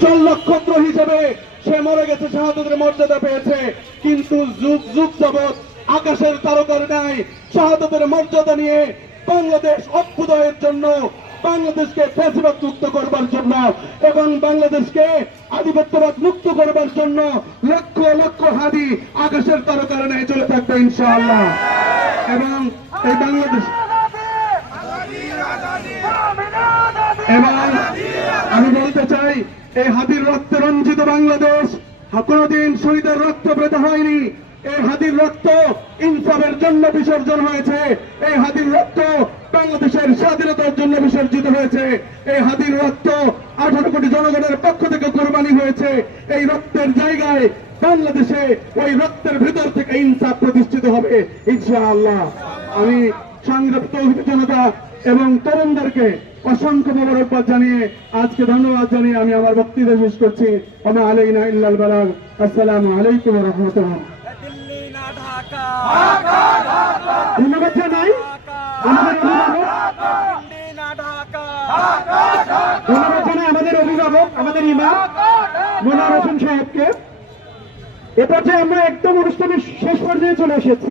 উজ্জ্বল নক্ষত্র হিসেবে সে মরে গেছে, শাহাদাতের মর্যাদা পেয়েছে। কিন্তু যুগ যুগ যাবৎ আকাশের তারকার ন্যায় শাহাদাতের মর্যাদা নিয়ে বাংলাদেশ অভ্যুদয়ের জন্য, বাংলাদেশকে ফ্যাসিবাদ মুক্ত করবার জন্য এবং বাংলাদেশকে আধিপত্যবাদ মুক্ত করবার জন্য লক্ষ লক্ষ হাদি আকাশের তারকার ন্যায় চলে থাকবে ইনশাআল্লাহ। এবং এই বাংলাদেশ এবং আমি বলতে চাই, এই হাদির রক্তে রঞ্জিত বাংলাদেশ কোনদিন শহীদের রক্ত পেতে হয়নি। এই হাদির রক্ত ইনসাফের জন্য বিসর্জন হয়েছে। এই হাদির রক্ত বাংলাদেশের স্বাধীনতার জন্য বিসর্জিত হয়েছে। এই হাদির রক্ত 18 কোটি জনগণের পক্ষ থেকে কোরবানি হয়েছে। এই রক্তের জায়গায় বাংলাদেশে ওই রক্তের ভিতর থেকে ইনসাফ প্রতিষ্ঠিত হবে ইনশাআল্লাহ। আমি সংগ্রাপ্ত জনতা এবং তরুণদেরকে অসংখ্য মোবারকবাদ জানিয়ে, আজকে ধন্যবাদ জানিয়ে আমি আমার বক্তব্য শেষ করছি। ওমা আলাইনা ইল্লাল বালাগ। আসসালামু আলাইকুম ওয়া রাহমাতুল্লাহ। ধন্যবাদ জানাই আমাদের অভিভাবক, আমাদের ইমাম মনোয়ার হোসেন সাহেবকে। এ পর্যায়ে আমরা একদম অনুষ্ঠানের শেষ পর্যায়ে চলে এসেছি।